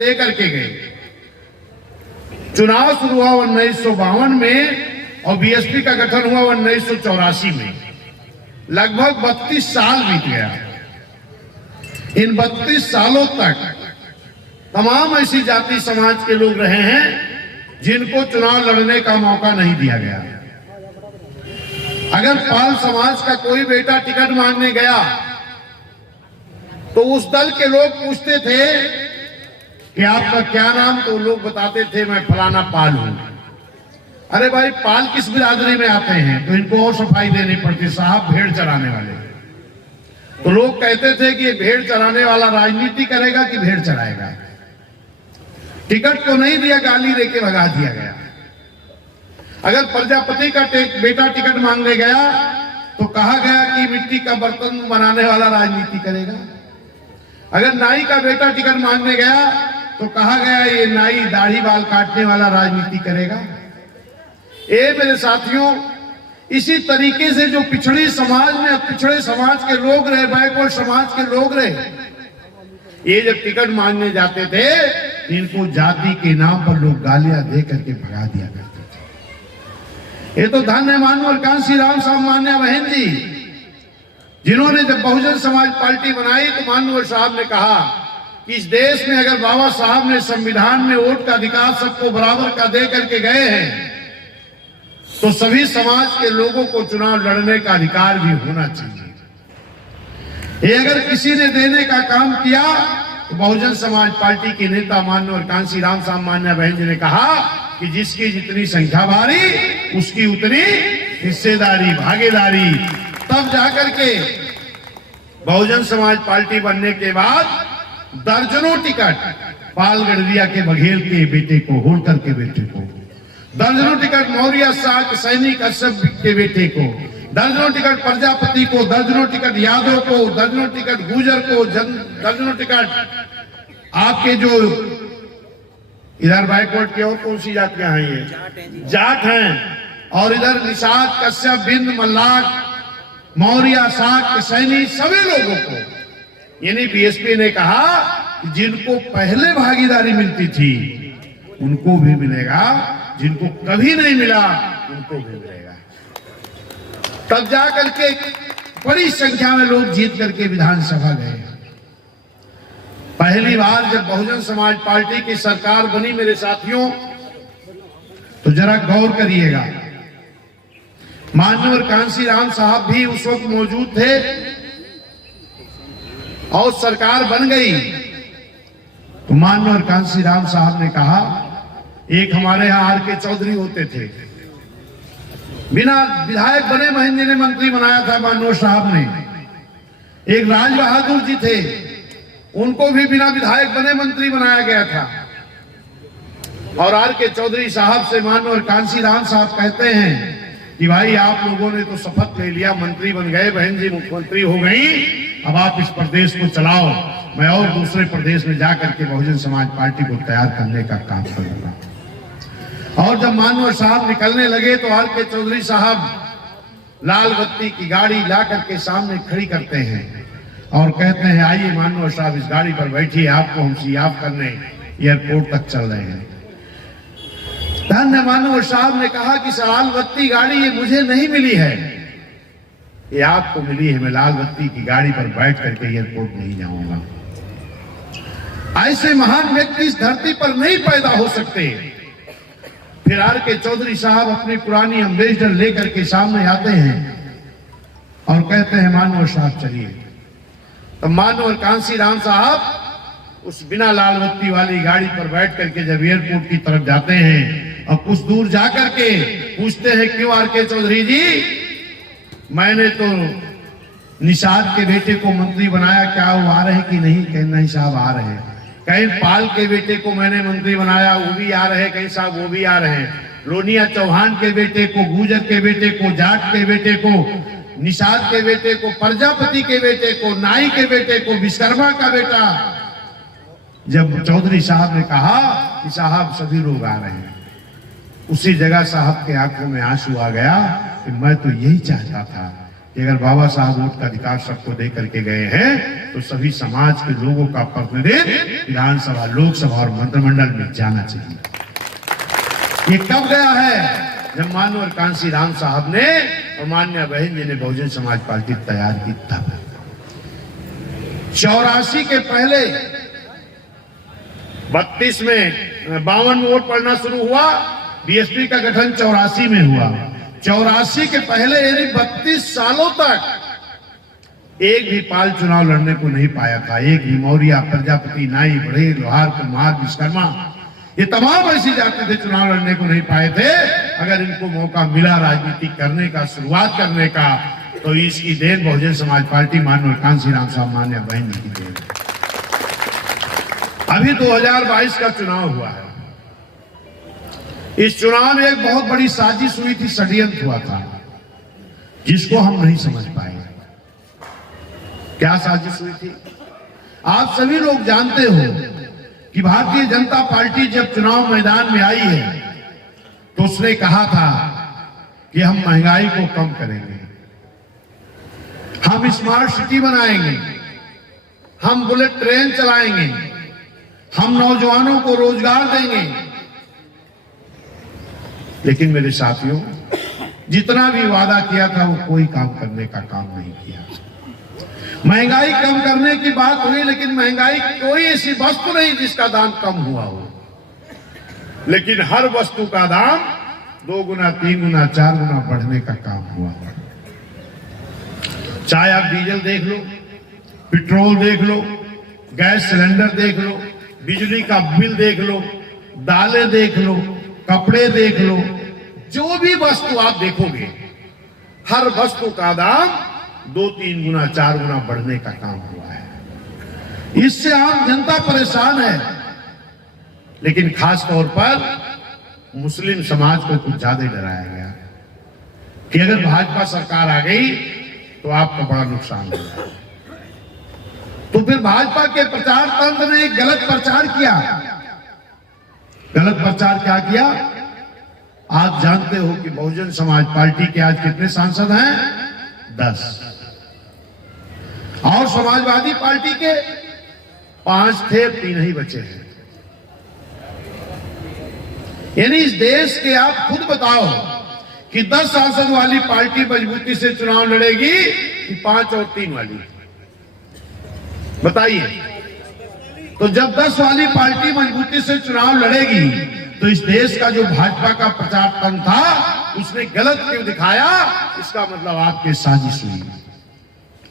लेकर के गए। चुनाव शुरू हुआ 1952 में और बीएसपी का गठन हुआ 1984 में। लगभग 32 साल बीत गया। इन 32 सालों तक तमाम ऐसी जाति समाज के लोग रहे हैं जिनको चुनाव लड़ने का मौका नहीं दिया गया। अगर पाल समाज का कोई बेटा टिकट मांगने गया तो उस दल के लोग पूछते थे कि आपका क्या नाम, तो लोग बताते थे मैं फलाना पाल हूं। अरे भाई, पाल किस बिरादरी में आते हैं? तो इनको और सफाई देनी पड़ती, साहब भेड़ चराने वाले। तो लोग कहते थे कि ये भेड़ चराने वाला राजनीति करेगा कि भेड़ चराएगा। टिकट तो नहीं दिया, गाली देके भगा दिया गया। अगर प्रजापति का बेटा टिकट मांगने गया तो कहा गया कि मिट्टी का बर्तन बनाने वाला राजनीति करेगा। अगर नाई का बेटा टिकट मांगने गया तो कहा गया ये नाई दाढ़ी बाल काटने वाला राजनीति करेगा। मेरे साथियों, इसी तरीके से जो पिछड़ी समाज में, पिछड़े समाज के लोग रहे, बैकवर्ड समाज के लोग रहे, ये जब टिकट मांगने जाते थे इनको जाति के नाम पर लोग गालियां दे करके भगा दिया करते थे। ये तो धन्य मानवर कांसी राम साहब मान्या बहन जी, जिन्होंने जब बहुजन समाज पार्टी बनाई तो मानवर साहब ने कहा कि इस देश में अगर बाबा साहब ने संविधान में वोट का अधिकार सबको बराबर का दे करके गए हैं तो सभी समाज के लोगों को चुनाव लड़ने का अधिकार भी होना चाहिए। ये अगर किसी ने देने का काम किया तो बहुजन समाज पार्टी के नेता मानवर कांसी राम साहब मान्या बहन जी ने कहा कि जिसकी जितनी संख्या भारी उसकी उतनी हिस्सेदारी, भागीदारी। तब जाकर के बहुजन समाज पार्टी बनने के बाद दर्जनों टिकट पाल गढ़विया के बघेल के बेटे को, होलकर के बेटे को, दर्जनों टिकट मौर्य शाह के सैनिक अशरफ के बेटे को, दर्जनों टिकट प्रजापति को, दर्जनों टिकट यादव को, दर्जनों टिकट गुजर को, दर्जनों टिकट आपके जो इधर बैकवर्ड की और कौन सी जातियां हैं, ये जाट हैं, और इधर निषाद, कश्यप, बिंद, मल्लाक, मौर्य, शाक के सैनिक, सभी लोगों को, यानी बीएसपी ने कहा कि जिनको पहले भागीदारी मिलती थी उनको भी मिलेगा, जिनको कभी नहीं मिला उनको भी मिलेगा। तब जाकर के बड़ी संख्या में लोग जीत करके विधानसभा गए। पहली बार जब बहुजन समाज पार्टी की सरकार बनी मेरे साथियों, तो जरा गौर करिएगा, माननीय कांसी राम साहब भी उस वक्त मौजूद थे और सरकार बन गई। तो माननीय कांसी राम साहब ने कहा, एक हमारे यहाँ आर.के. चौधरी होते थे, बिना विधायक बने महेंद्र जी ने मंत्री बनाया था माननीय साहब ने। एक राज बहादुर जी थे, उनको भी बिना विधायक बने मंत्री बनाया गया था। और आर.के. चौधरी साहब से माननीय कांसी राम साहब कहते हैं कि भाई आप लोगों ने तो शपथ ले लिया, मंत्री बन गए, बहन जी मुख्यमंत्री हो गई, अब आप इस प्रदेश को चलाओ, मैं और दूसरे प्रदेश में जाकर के बहुजन समाज पार्टी को तैयार करने का काम करूंगा। और जब मानवर साहब निकलने लगे तो आर.के. चौधरी साहब लाल बत्ती की गाड़ी ला करके सामने खड़ी करते हैं और कहते हैं, आइए मानवर साहब इस गाड़ी पर बैठिए, आपको हम सीआफ करने एयरपोर्ट तक चल रहे हैं। धन्य मानवर साहब ने कहा कि लाल बत्ती गाड़ी ये मुझे नहीं मिली है, ये आपको मिली है, मैं लाल बत्ती की गाड़ी पर बैठ करके एयरपोर्ट नहीं जाऊंगा। ऐसे महान व्यक्ति इस धरती पर नहीं पैदा हो सकते। फिर आर.के. चौधरी साहब अपनी पुरानी अम्बेसडर लेकर के सामने आते हैं और कहते हैं, मानवर साहब चलिए। तो मानवर कांसी राम साहब उस बिना लाल बत्ती वाली गाड़ी पर बैठ करके जब एयरपोर्ट की तरफ जाते हैं और कुछ दूर जाकर के पूछते हैं, क्यों आर.के. चौधरी जी, मैंने तो निषाद के बेटे को मंत्री बनाया, क्या वो आ रहे कि नहीं? कहीं नहीं साहब आ रहे हैं। कहीं पाल के बेटे को मैंने मंत्री बनाया, वो भी आ रहे हैं, कहीं साहब वो भी आ रहे हैं। लोनिया चौहान के बेटे को, गुजर के बेटे को, जाट के बेटे को, निषाद के बेटे को, प्रजापति के बेटे को, नाई के बेटे को, विश्वकर्मा का बेटा। जब चौधरी साहब ने कहा कि साहब सभी लोग आ रहे हैं, उसी जगह साहब के आंखों में आंसू आ गया कि मैं तो यही चाहता था कि अगर बाबा साहब वोट का अधिकार सबको दे करके गए हैं तो सभी समाज के लोगों का प्रतिनिधित्व विधानसभा, लोकसभा और मंत्रिमंडल में जाना चाहिए। ये कब गया है? जब माननीय कांसी राम साहब ने और मान्य बहन जी ने बहुजन समाज पार्टी तैयार की तब। 84 के पहले 32 में 52 में वोट पड़ना शुरू हुआ। बीएसपी का गठन 84 में हुआ। 84 के पहले यानी 32 सालों तक एक भी पाल चुनाव लड़ने को नहीं पाया था। एक भी मौर्या, प्रजापति, नाई, बढ़ेर, लोहार, कुम्हार, विश्वकर्मा, ये तमाम ऐसी जाति थे चुनाव लड़ने को नहीं पाए थे। अगर इनको मौका मिला राजनीति करने का, शुरुआत करने का, तो इसकी देन बहुजन समाज पार्टी माननीय कांसी राम साहब, मान्य बहन जी की देन। अभी 2022 का चुनाव हुआ है। इस चुनाव में एक बहुत बड़ी साजिश हुई थी, षड्यंत्र हुआ था, जिसको हम नहीं समझ पाए। क्या साजिश हुई थी? आप सभी लोग जानते हो कि भारतीय जनता पार्टी जब चुनाव मैदान में आई है तो उसने कहा था कि हम महंगाई को कम करेंगे, हम स्मार्ट सिटी बनाएंगे, हम बुलेट ट्रेन चलाएंगे, हम नौजवानों को रोजगार देंगे। लेकिन मेरे साथियों, जितना भी वादा किया था वो कोई काम करने का काम नहीं किया। महंगाई कम करने की बात हुई, लेकिन महंगाई कोई ऐसी वस्तु नहीं जिसका दाम कम हुआ हो। लेकिन हर वस्तु का दाम 2 गुना, 3 गुना, 4 गुना बढ़ने का काम हुआ। चाहे आप डीजल देख लो, पेट्रोल देख लो, गैस सिलेंडर देख लो, बिजली का बिल देख लो, दालें देख लो, कपड़े देख लो, जो भी वस्तु आप देखोगे, हर वस्तु का दाम 2, 3 गुना, 4 गुना बढ़ने का काम हुआ है। इससे आम जनता परेशान है। लेकिन खास तौर पर मुस्लिम समाज को कुछ ज्यादा डराया गया कि अगर भाजपा सरकार आ गई तो आपका बड़ा नुकसान होगा। तो फिर भाजपा के प्रचार तंत्र ने एक गलत प्रचार किया। गलत प्रचार क्या किया? आप जानते हो कि बहुजन समाज पार्टी के आज कितने सांसद हैं? 10। और समाजवादी पार्टी के 5 थे, 3 ही बचे हैं। यानी इस देश के आप खुद बताओ कि 10 सांसद वाली पार्टी मजबूती से चुनाव लड़ेगी कि 5 और 3 वाली? बताइए। तो जब 10 वाली पार्टी मजबूती से चुनाव लड़ेगी तो इस देश का जो भाजपा का प्रचार तंत्र था उसने गलत क्यों दिखाया? इसका मतलब आपके साजिश हुई,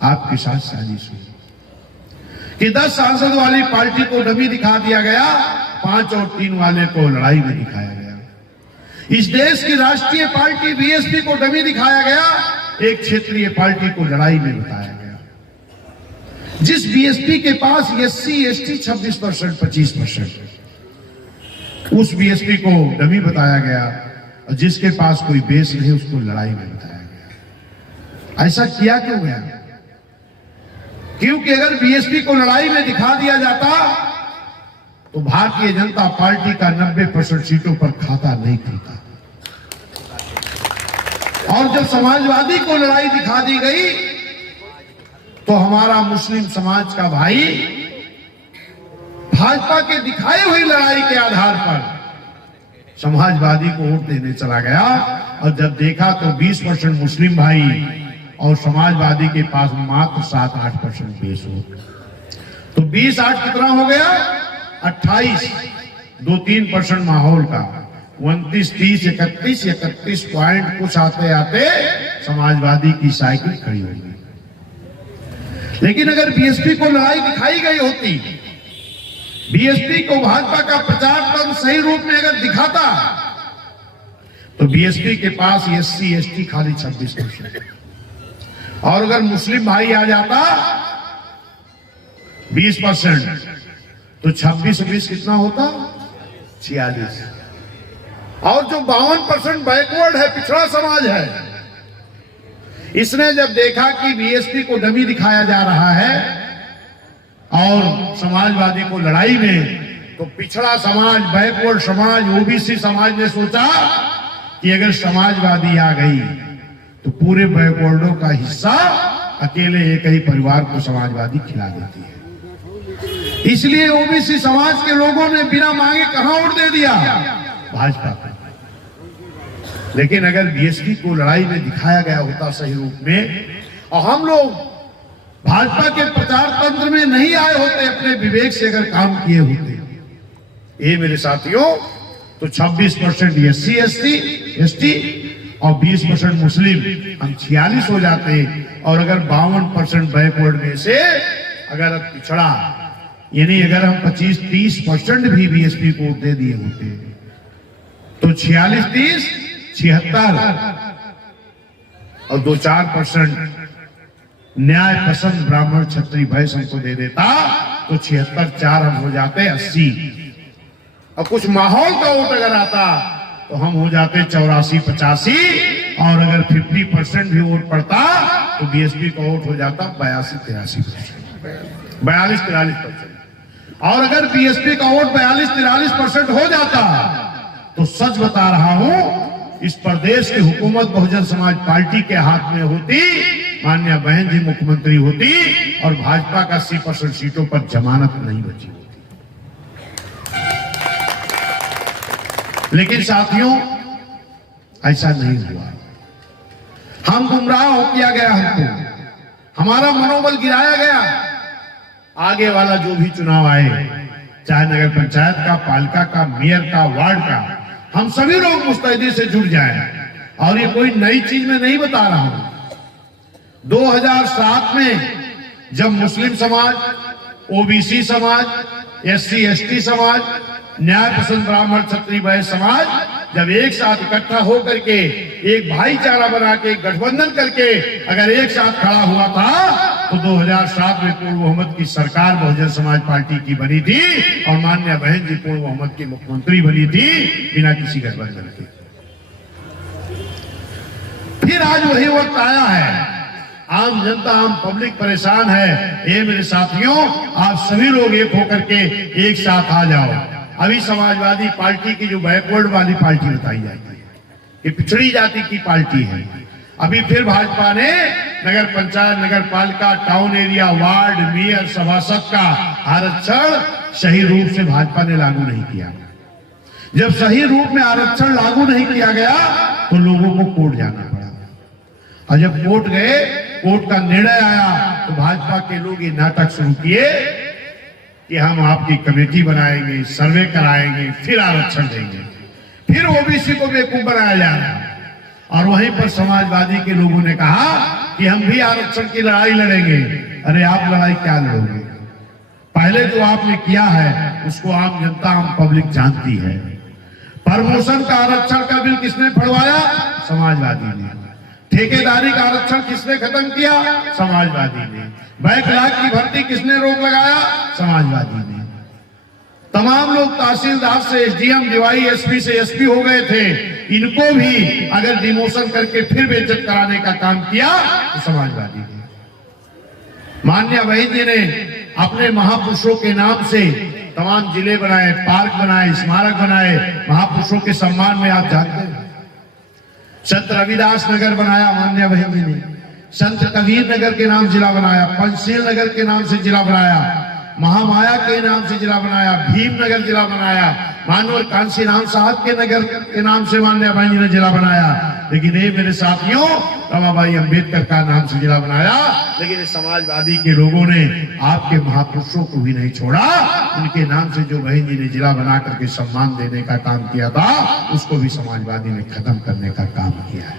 आपके साथ साजिश हुई कि 10 सांसद वाली पार्टी को डमी दिखा दिया गया, 5 और 3 वाले को लड़ाई में दिखाया गया। इस देश की राष्ट्रीय पार्टी बीएसपी को डमी दिखाया गया, एक क्षेत्रीय पार्टी को लड़ाई में बताया गया। जिस बीएसपी के पास एससी एसटी 26%, 25%, उस बीएसपी को डमी बताया गया, और जिसके पास कोई बेस नहीं उसको लड़ाई में बताया गया। ऐसा किया क्यों गया? क्योंकि अगर बीएसपी को लड़ाई में दिखा दिया जाता तो भारतीय जनता पार्टी का 90% सीटों पर खाता नहीं खुलता। और जब समाजवादी को लड़ाई दिखा दी गई तो हमारा मुस्लिम समाज का भाई भाजपा के दिखाई हुई लड़ाई के आधार पर समाजवादी को वोट देने चला गया। और जब देखा तो 20% मुस्लिम भाई और समाजवादी के पास मात्र 7-8% बेस वोट। तो 20-8 कितना हो गया? 28, 2-3% माहौल का, 29, 30, 31 पॉइंट कुछ आते आते समाजवादी की साइकिल खड़ी होगी। लेकिन अगर बीएसपी को लड़ाई दिखाई गई होती, बीएसपी को भाजपा का प्रचार तंत्र सही रूप में अगर दिखाता, तो बीएसपी के पास एससी एसटी खाली 26%, और अगर मुस्लिम भाई आ जाता 20%, तो 26-20 कितना होता? 46। और जो 52% बैकवर्ड है, पिछड़ा समाज है, इसने जब देखा कि बीएसपी को डमी दिखाया जा रहा है और समाजवादी को लड़ाई में, तो पिछड़ा समाज, बैकवर्ड समाज, ओबीसी समाज ने सोचा कि अगर समाजवादी आ गई तो पूरे बैकवर्डों का हिस्सा अकेले एक ही परिवार को समाजवादी खिला देती है। इसलिए ओबीसी समाज के लोगों ने बिना मांगे कहां वोट दे दिया? भाजपा को। लेकिन अगर बीएसपी को लड़ाई में दिखाया गया होता सही रूप में, और हम लोग भाजपा के प्रचार तंत्र में नहीं आए होते, अपने विवेक से अगर काम किए होते, ये मेरे साथियों, तो 26% SC/ST और 20% मुस्लिम, हम 46 हो जाते। और अगर 52% बैकवर्ड में से अगर पिछड़ा, यानी अगर हम 25-30% भी बीएसपी को दे दिए होते, तो 46-30 76 और 2-4% न्याय पसंद ब्राह्मण क्षत्रिय वैश्य को दे देता, तो 76-4 हम हो जाते 80। और कुछ माहौल का वोट अगर आता तो हम हो जाते 84-85। और अगर 50% भी वोट पड़ता तो बीएसपी का वोट हो जाता 82-83%, 42-43%। और अगर बीएसपी का वोट 42-43% हो जाता तो सच बता रहा हूं, इस प्रदेश की हुकूमत बहुजन समाज पार्टी के हाथ में होती, माननीय बहन जी मुख्यमंत्री होती, और भाजपा का 80% सीटों पर जमानत नहीं बची होती। लेकिन साथियों, ऐसा नहीं हुआ। हम गुमराह हो किया गया, हमको हमारा मनोबल गिराया गया। आगे वाला जो भी चुनाव आए, चाहे नगर पंचायत का, पालिका का, मेयर का, वार्ड का, हम सभी लोग मुस्तैदी से जुड़ जाएं। और ये कोई नई चीज में नहीं बता रहा हूं। 2007 में जब मुस्लिम समाज, ओबीसी समाज, SC/ST समाज, न्याय पसंद ब्राह्मण क्षत्रिय वैश्य समाज जब एक साथ इकट्ठा होकर के एक भाईचारा बना के गठबंधन करके अगर एक साथ खड़ा हुआ था, तो 2007 में पूर्व बहुमत की सरकार बहुजन समाज पार्टी की बनी थी और माननीय बहन जी पूर्व बहुमत की मुख्यमंत्री बनी थी, बिना किसी गठबंधन के। फिर आज वही वक्त आया है, आम जनता, आम पब्लिक परेशान है। ये मेरे साथियों, आप सभी लोग एक होकर के एक साथ आ जाओ। अभी समाजवादी पार्टी की जो बैकवर्ड वाली पार्टी बताई जाती है, ये पिछड़ी जाति की पार्टी है। अभी फिर भाजपा ने नगर पंचायत, नगर पालिका, टाउन एरिया, वार्ड, मेयर, सभासद का आरक्षण सही रूप से भाजपा ने लागू नहीं किया। जब सही रूप में आरक्षण लागू नहीं किया गया तो लोगों को कोर्ट जाना पड़ा। और जब कोर्ट गए, कोर्ट का निर्णय आया, तो भाजपा के लोग ये नाटक शुरू किए कि हम आपकी कमेटी बनाएंगे, सर्वे कराएंगे, फिर आरक्षण देंगे। फिर ओबीसी को बेवकूफ बनाया जा रहा है। और वहीं पर समाजवादी के लोगों ने कहा कि हम भी आरक्षण की लड़ाई लड़ेंगे। अरे आप लड़ाई क्या लड़ोगे? पहले जो आपने किया है उसको आम जनता, आम पब्लिक जानती है। प्रमोशन का आरक्षण का बिल किसने फड़वाया? समाजवादी ने। ठेकेदारी का आरक्षण किसने खत्म किया? समाजवादी ने। बैकलॉग की भर्ती किसने रोक लगाया? समाजवादी ने। तमाम लोग तहसीलदार से SDM, DY, SP से SP हो गए थे, इनको भी अगर डिमोशन करके फिर बेइज्जत कराने का काम किया तो समाजवादी ने। माननीय बहन जी ने अपने महापुरुषों के नाम से तमाम जिले बनाए, पार्क बनाए, स्मारक बनाए। महापुरुषों के सम्मान में आप जानते हैं, संत रविदास नगर बनाया माननीय बहन जी ने, संत कबीर नगर के नाम जिला बनाया, पंचशील नगर के नाम से जिला बनाया, महामाया के नाम से जिला बनाया, भीमनगर जिला बनाया, मानवर कांसी राम साहब के नगर के नाम से माननीय बहन जी ने जिला बनाया। लेकिन ये मेरे साथियों, रमाबाई अंबेडकर का नाम से जिला बनाया। लेकिन समाजवादी के लोगों ने आपके महापुरुषों को भी नहीं छोड़ा। उनके नाम से जो बहन जी ने जिला बना करके सम्मान देने का काम किया था, उसको भी समाजवादी ने खत्म करने का काम किया है।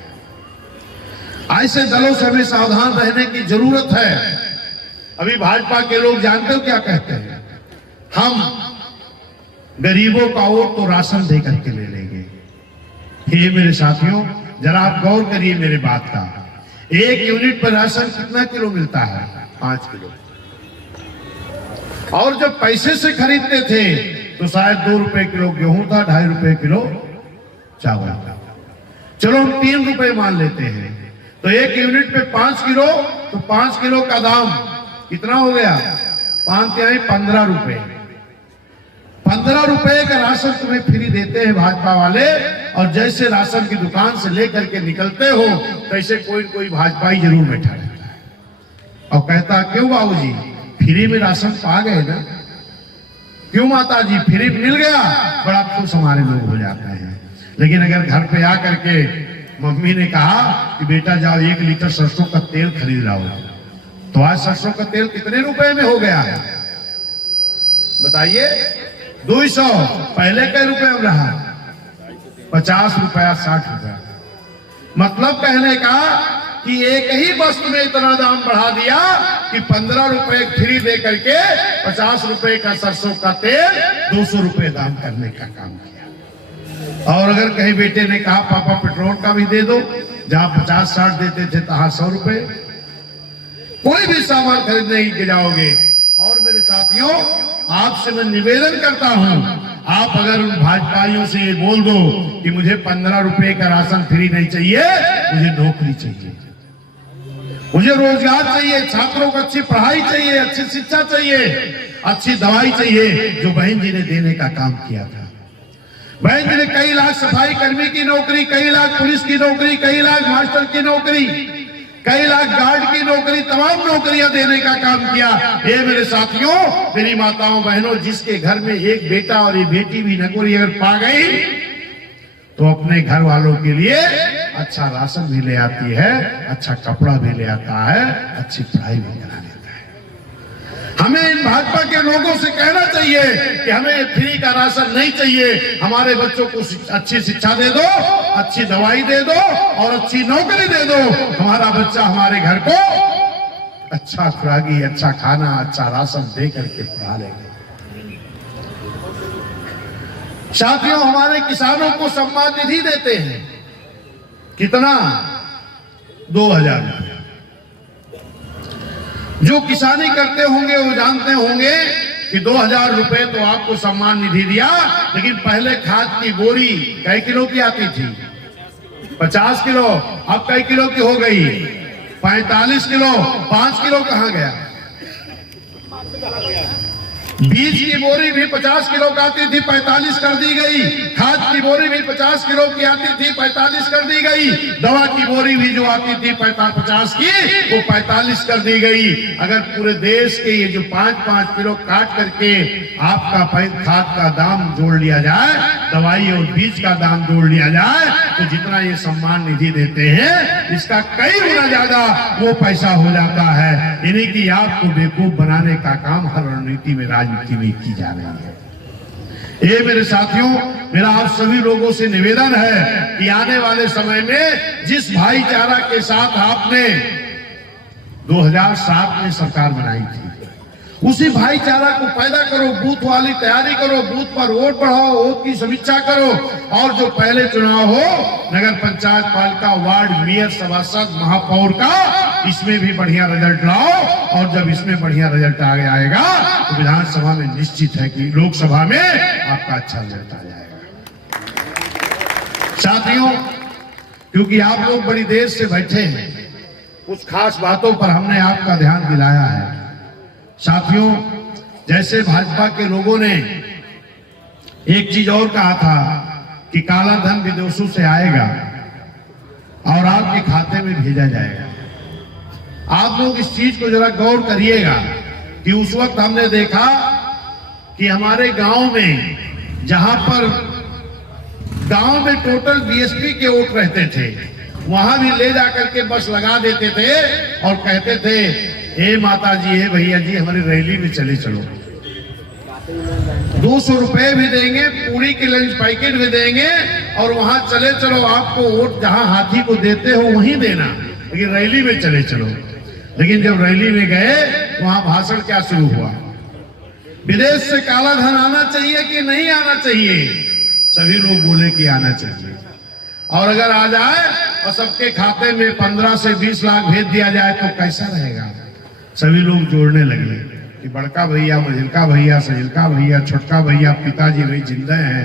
ऐसे दलों से हमें सावधान रहने की जरूरत है। अभी भाजपा के लोग जानते हो क्या कहते हैं? हम गरीबों का वोट तो राशन दे करके ले लेंगे। ये मेरे साथियों, जरा आप गौर करिए मेरे बात का। 1 यूनिट पर राशन कितना किलो मिलता है? 5 किलो। और जब पैसे से खरीदते थे तो शायद 2 रुपए किलो गेहूं था, 2.5 रुपए किलो चावल था। चलो हम 3 रुपए मान लेते हैं, तो 1 यूनिट पे 5 किलो, तो 5 किलो का दाम कितना हो गया? 5 तिहाई 15 रुपए। 15 रुपए का राशन तुम्हें फ्री देते हैं भाजपा वाले, और जैसे राशन की दुकान से लेकर के निकलते हो तैसे कोई कोई भाजपाई जरूर बैठा रहता है और कहता क्यों बाबूजी फ्री में राशन पा गए ना, क्यों माता जी फ्री मिल गया, बड़ा खुश हमारे लोग हो जाते हैं। लेकिन अगर घर पे आकर के मम्मी ने कहा कि बेटा जाओ 1 लीटर सरसों का तेल खरीद लाओ, तो आज सरसों का तेल कितने रुपए में हो गया है बताइए? 200। पहले कई रुपए में रहा? 50 रुपया 60 रुपया। मतलब कहने का कि एक ही वस्तु में इतना दाम बढ़ा दिया कि 15 रुपए फ्री दे करके 50 रुपए का सरसों का तेल 200 रुपए दाम करने का काम किया। और अगर कहीं बेटे ने कहा पापा पेट्रोल का भी दे दो, जहां 50-60 देते थे तहां 100 रुपए, कोई भी सामान खरीदने के जाओगे। और मेरे साथियों आपसे मैं निवेदन करता हूं, आप अगर उन भाजपाइयों से ये बोल दो कि मुझे 15 रुपए का राशन फ्री नहीं चाहिए, मुझे नौकरी चाहिए, मुझे रोजगार चाहिए, छात्रों को अच्छी पढ़ाई चाहिए, अच्छी शिक्षा चाहिए, अच्छी दवाई चाहिए, जो बहन जी ने देने का काम किया था। बहन जी ने कई लाख सफाई कर्मी की नौकरी, कई लाख पुलिस की नौकरी, कई लाख मास्टर की नौकरी, कई लाख गार्ड की नौकरी, तमाम नौकरियां देने का काम किया। ये मेरे साथियों, मेरी माताओं बहनों, जिसके घर में एक बेटा और एक बेटी भी नौकरी अगर पा गई तो अपने घर वालों के लिए अच्छा राशन भी ले आती है, अच्छा कपड़ा भी ले आता है, अच्छी पढ़ाई भी करा देता है। हमें इन भाजपा के लोगों से कहना चाहिए कि हमें फ्री का राशन नहीं चाहिए, हमारे बच्चों को अच्छी शिक्षा दे दो, अच्छी दवाई दे दो और अच्छी नौकरी दे दो। हमारा बच्चा हमारे घर को अच्छा खुराकी, अच्छा खाना, अच्छा राशन दे करके पढ़ा लेगा। साथियों, हमारे किसानों को सम्मान निधि देते हैं, कितना? 2000 रुपया। जो किसानी करते होंगे वो जानते होंगे कि 2000 रुपए तो आपको सम्मान निधि दिया, लेकिन पहले खाद की बोरी कई किलो की आती थी? 50 किलो। अब कई किलो की हो गई? 45 किलो। 5 किलो कहां गया? बीज की बोरी भी 50 किलो की आती थी, 45 कर दी गई। खाद की बोरी भी 50 किलो की आती थी, 45 कर दी गई। दवा की बोरी भी जो आती थी 50 की, वो 45 कर दी गई। अगर पूरे देश के ये जो 5-5 किलो काट करके आपका खाद का दाम जोड़ लिया जाए, दवाई और बीज का दाम जोड़ लिया जाए, तो जितना ये सम्मान निधि देते हैं इसका कई गुना ज्यादा वो पैसा हो जाता है। इन्हीं की आपको बेवकूफ बनाने का काम हर रणनीति में राजनीति में की जा रही है। ये मेरे साथियों, मेरा आप सभी लोगों से निवेदन है कि आने वाले समय में जिस भाईचारा के साथ आपने 2007 में सरकार बनाई थी, उसी भाईचारा को पैदा करो, बूथ वाली तैयारी करो, बूथ पर वोट बढ़ाओ, वोट की समीक्षा करो, और जो पहले चुनाव हो नगर पंचायत, पालिका, वार्ड, मेयर, सभासद, महापौर का, इसमें भी बढ़िया रिजल्ट लाओ। और जब इसमें बढ़िया रिजल्ट आएगा तो विधानसभा में निश्चित है कि लोकसभा में आपका अच्छा रिजल्ट आ जाएगा। साथियों, क्योंकि आप लोग बड़ी देर से बैठे हैं, कुछ खास बातों पर हमने आपका ध्यान दिलाया है। साथियों, जैसे भाजपा के लोगों ने एक चीज और कहा था कि काला धन विदेशों से आएगा और आपके खाते में भेजा जाएगा। आप लोग इस चीज को जरा गौर करिएगा कि उस वक्त हमने देखा कि हमारे गांव में, जहां पर गांव में टोटल बीएसपी के वोट रहते थे, वहां भी ले जाकर के बस लगा देते थे और कहते थे, हे माता जी, हे भैया जी, हमारी रैली में चले चलो, 200 रुपए भी देंगे, पूरी की लंच पैकेट भी देंगे, और वहां चले चलो, आपको वोट जहां हाथी को देते हो वहीं देना, लेकिन रैली में चले चलो। लेकिन जब रैली में गए, वहां भाषण क्या शुरू हुआ? विदेश से काला धन आना चाहिए कि नहीं आना चाहिए? सभी लोग बोले कि आना चाहिए, और अगर आ जाए और सबके खाते में 15 से 20 लाख भेज दिया जाए तो कैसा रहेगा? सभी लोग जोड़ने लगे कि बड़का भैया, मझिलका भैया, सजिलका भैया, छोटका भैया, पिताजी भाई जिंदा हैं,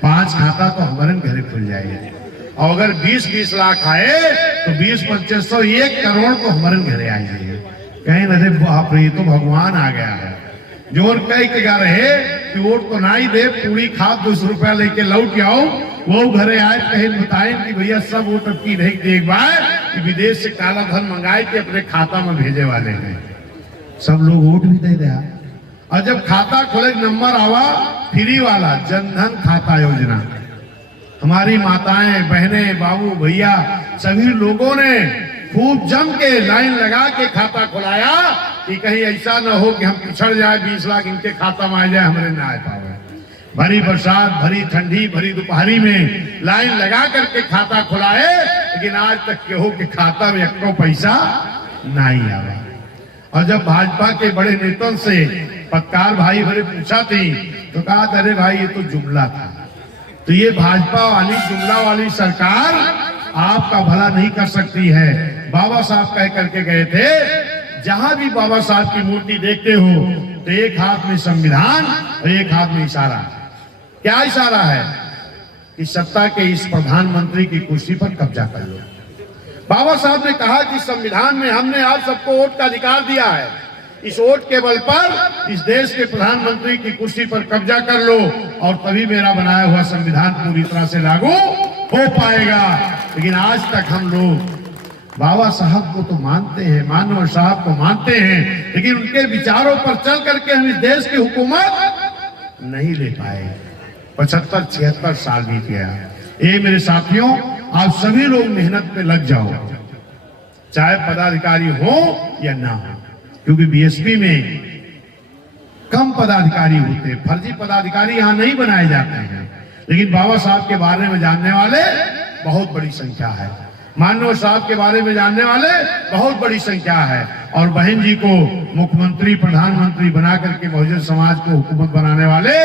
5 खाता तो हमारे घरे खुल जाएगा, और अगर 20-20 लाख आए तो 20-2500 1 करोड़ तो हमारे घरे आ जाएगा। कहीं अरे बाप रे, तो भगवान आ गया है। जोर कई क्या रहे कि वोट तो ना ही दे, पूरी खा 200 रुपया लेके लौट आओ। वो घरे आए कहे बताए कि भैया सब वोट अब की नहीं देख पाए कि विदेश से काला धन मंगाए के अपने खाता में भेजे वाले हैं। सब लोग वोट भी दे दिया। और जब खाता खोले नंबर आवा फ्री वाला जनधन खाता योजना, हमारी माताएं बहनें बाबू भैया सभी लोगों ने खूब जम के लाइन लगा के खाता खुलाया कि कहीं ऐसा न हो कि हम पिछड़ जाए, 20 लाख इनके खाता में आ जाए, हमारे ना आ पाए। भरी बरसात, भरी ठंडी, भरी दोपहरी में लाइन लगा करके खाता खुलाए, लेकिन आज तक के हो कि खाता में एको पैसा नहीं आया। और जब भाजपा के बड़े नेताओं से पत्रकार भाई भरे पूछा थी तो कहा अरे भाई ये तो जुमला था। तो ये भाजपा वाली जुमला वाली सरकार आपका भला नहीं कर सकती है। बाबा साहब कह करके गए थे, जहां भी बाबा साहब की मूर्ति देखते हो तो एक हाथ में संविधान और एक हाथ में इशारा। क्या इशारा है? कि सत्ता के इस प्रधानमंत्री की कुर्सी पर कब्जा कर लो। बाबा साहब ने कहा कि संविधान में हमने आप सबको वोट का अधिकार दिया है, इस वोट के बल पर इस देश के प्रधानमंत्री की कुर्सी पर कब्जा कर लो और तभी मेरा बनाया हुआ संविधान पूरी तरह से लागू हो पाएगा। लेकिन आज तक हम लोग बाबा साहब को तो मानते हैं, मानव साहब को मानते हैं, लेकिन उनके विचारों पर चल करके हम इस देश की हुकूमत नहीं ले पाए। 75-76 साल बीत गया। ये मेरे साथियों, आप सभी लोग मेहनत पे लग जाओ, चाहे पदाधिकारी हो या ना हो, क्योंकि बीएसपी में कम पदाधिकारी होते, फर्जी पदाधिकारी यहाँ नहीं बनाए जाते हैं, लेकिन बाबा साहब के बारे में जानने वाले बहुत बड़ी संख्या है, मानव साहब के बारे में जानने वाले बहुत बड़ी संख्या है। और बहन जी को मुख्यमंत्री प्रधानमंत्री बना करके बहुजन समाज को हुकूमत बनाने वाले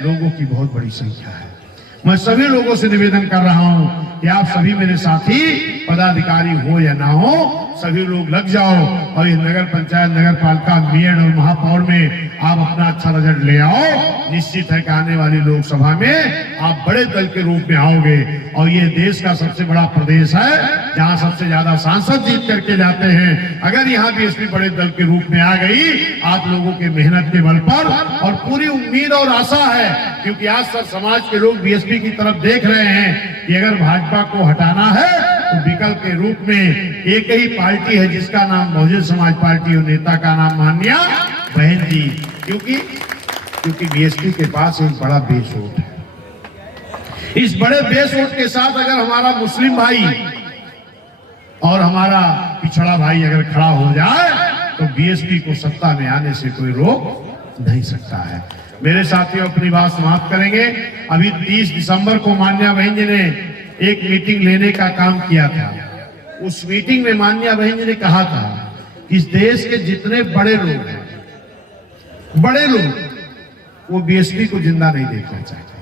लोगों की बहुत बड़ी संख्या है। मैं सभी लोगों से निवेदन कर रहा हूं कि आप सभी मेरे साथी पदाधिकारी हो या ना हो, सभी लोग लग जाओ और इस नगर पंचायत नगर पालिका मेयर और महापौर में आप अपना अच्छा रिजल्ट ले आओ। निश्चित है कि आने वाली लोकसभा में आप बड़े दल के रूप में आओगे और ये देश का सबसे बड़ा प्रदेश है जहां सबसे ज्यादा सांसद जीत करके जाते हैं। अगर यहाँ बीएसपी बड़े दल के रूप में आ गई आप लोगों के मेहनत के बल पर, और पूरी उम्मीद और आशा है, क्योंकि आज सब समाज के लोग बीएसपी की तरफ देख रहे हैं कि अगर भाजपा को हटाना है तो विकल्प के रूप में एक ही पार्टी है जिसका नाम बहुजन समाज पार्टी और नेता का नाम माननीय बहन जी, क्योंकि बीएसपी के पास एक बड़ा बेस वोट है। इस बड़े बेस वोट के साथ अगर हमारा मुस्लिम भाई और हमारा पिछड़ा भाई अगर खड़ा हो जाए तो बीएसपी को सत्ता में आने से कोई रोक नहीं सकता है। मेरे साथियों, अपनी बात समाप्त करेंगे। अभी 30 दिसंबर को मान्या बहन जी ने एक मीटिंग लेने का काम किया था। उस मीटिंग में मान्या बहन जी ने कहा था कि इस देश के जितने बड़े लोग हैं, बड़े लोग, वो बीएसपी को जिंदा नहीं देखना चाहते।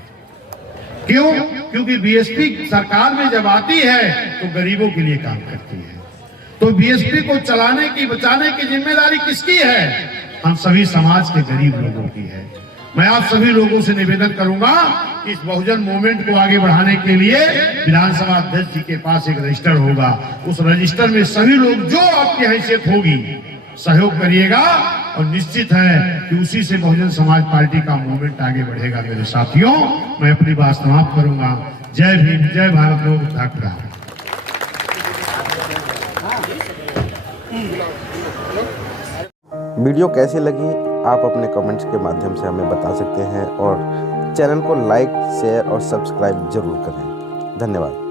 क्यों? क्योंकि बीएसपी सरकार में जब आती है तो गरीबों के लिए काम करती है। तो बीएसपी को चलाने की बचाने की जिम्मेदारी किसकी है? हम सभी समाज के गरीब लोगों की है। मैं आप सभी लोगों से निवेदन करूंगा कि इस बहुजन मूवमेंट को आगे बढ़ाने के लिए विधानसभा अध्यक्ष जी के पास एक रजिस्टर होगा। उस रजिस्टर में सभी लोग जो आपकी हैसियत होगी सहयोग करिएगा और निश्चित है कि उसी से बहुजन समाज पार्टी का मूवमेंट आगे बढ़ेगा। मेरे साथियों, मैं अपनी बात समाप्त करूंगा। जय भीम, जय भारत, लोग ठाकरा। वीडियो कैसी लगी आप अपने कमेंट्स के माध्यम से हमें बता सकते हैं और चैनल को लाइक, शेयर और सब्सक्राइब जरूर करें। धन्यवाद।